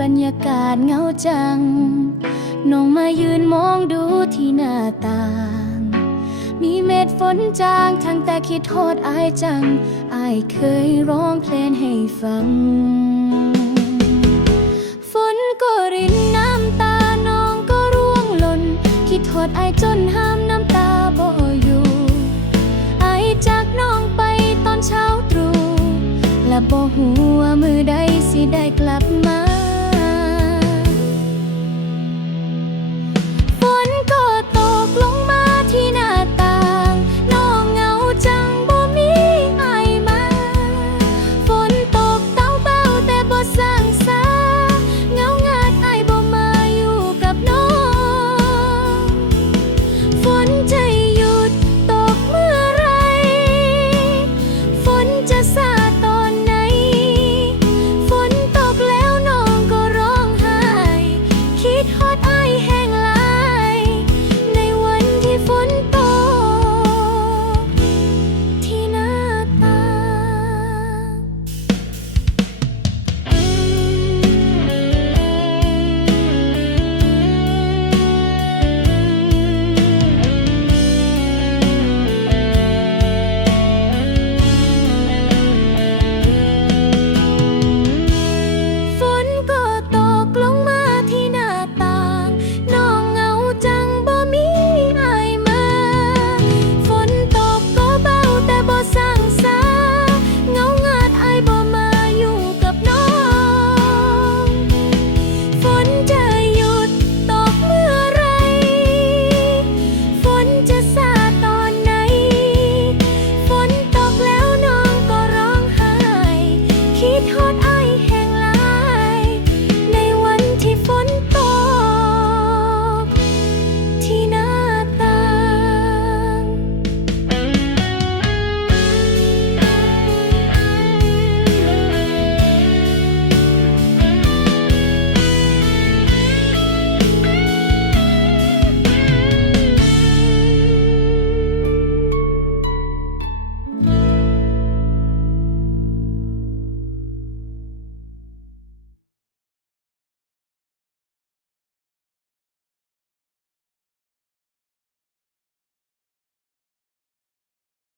บรรยากาศเงาจัง น้องมายืนมองดูที่หน้าต่าง มีเม็ดฝนจางทั้งแต่คิดโทษอายจัง อายเคยร้องเพลงให้ฟัง ฝนก็รินน้ำตา น้องก็ร่วงหล่น คิดโทษอายจนห้ามน้ำตาบ่อยู่ อายจากน้องไปตอนเช้าตรู่และบ่หัวมือใดสิได้กลับมา